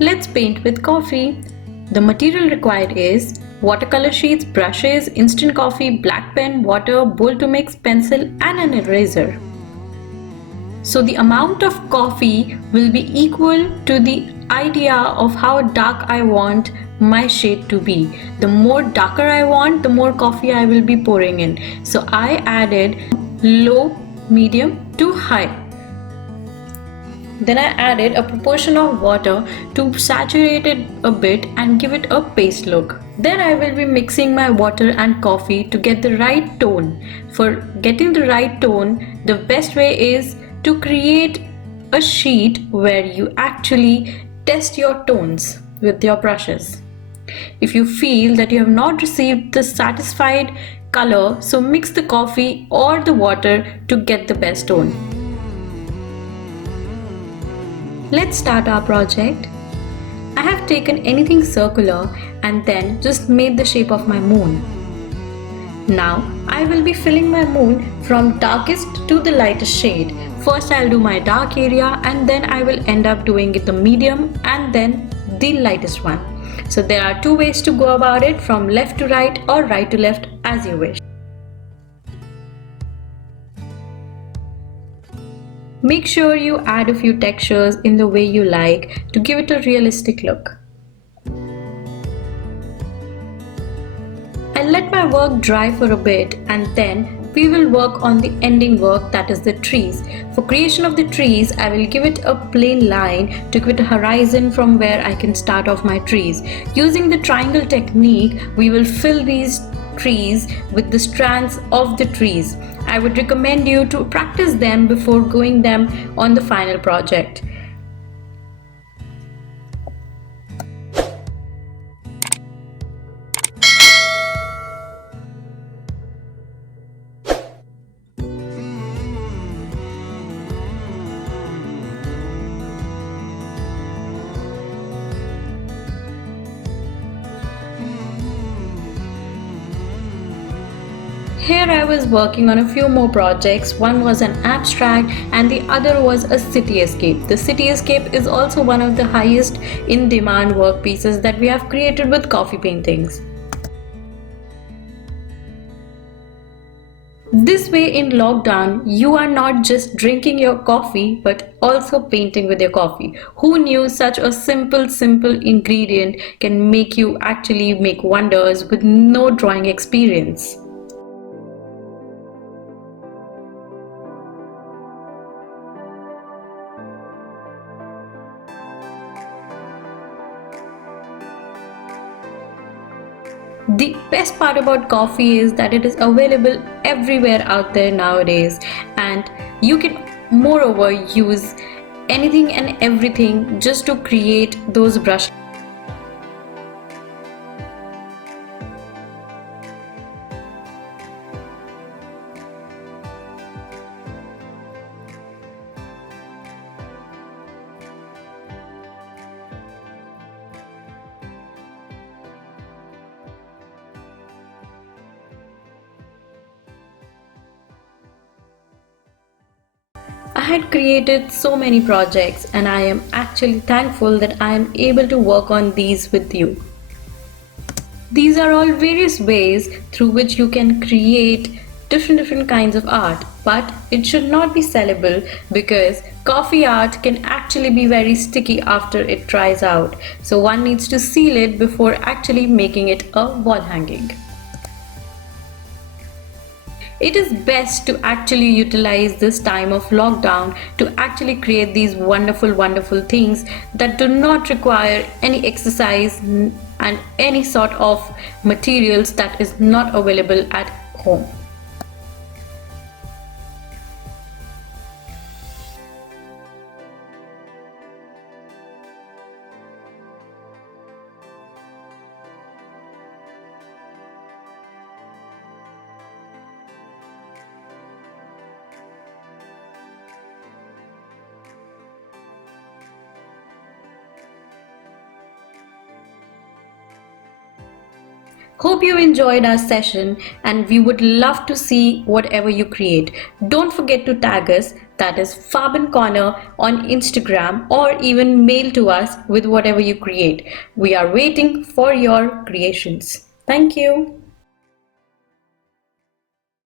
Let's paint with coffee. The material required is watercolor sheets, brushes, instant coffee, black pen, water, bowl to mix, pencil and an eraser. So the amount of coffee will be equal to the idea of how dark I want my shade to be. The more darker I want, the more coffee I will be pouring in. So I added low, medium to high. Then I added a proportion of water to saturate it a bit and give it a paste look. Then I will be mixing my water and coffee to get the right tone. For getting the right tone, the best way is to create a sheet where you actually test your tones with your brushes. If you feel that you have not received the satisfied color, so mix the coffee or the water to get the best tone. Let's start our project. I have taken anything circular and then just made the shape of my moon. Now I will be filling my moon from darkest to the lightest shade. First I'll do my dark area and then I will end up doing it the medium and then the lightest one. So there are two ways to go about it, from left to right or right to left, as you wish. Make sure you add a few textures in the way you like to give it a realistic look. I'll let my work dry for a bit and then we will work on the ending work, that is the trees. For creation of the trees, I will give it a plain line to give it a horizon from where I can start off my trees. Using the triangle technique, we will fill these trees with the strands of the trees. I would recommend you to practice them before going them on the final project. Here I was working on a few more projects. One was an abstract and the other was a cityscape. The cityscape is also one of the highest in demand work pieces that we have created with coffee paintings. This way in lockdown, you are not just drinking your coffee but also painting with your coffee. Who knew such a simple ingredient can make you actually make wonders with no drawing experience? The best part about coffee is that it is available everywhere out there nowadays, and you can moreover use anything and everything just to create those brushes. I had created so many projects and I am actually thankful that I am able to work on these with you. These are all various ways through which you can create different kinds of art, but it should not be sellable because coffee art can actually be very sticky after it dries out. So one needs to seal it before actually making it a wall hanging. It is best to actually utilize this time of lockdown to actually create these wonderful things that do not require any exercise and any sort of materials that is not available at home. Hope you enjoyed our session and we would love to see whatever you create. Don't forget to tag us, that is Farbencorner, on Instagram, or even mail to us with whatever you create. We are waiting for your creations. Thank you.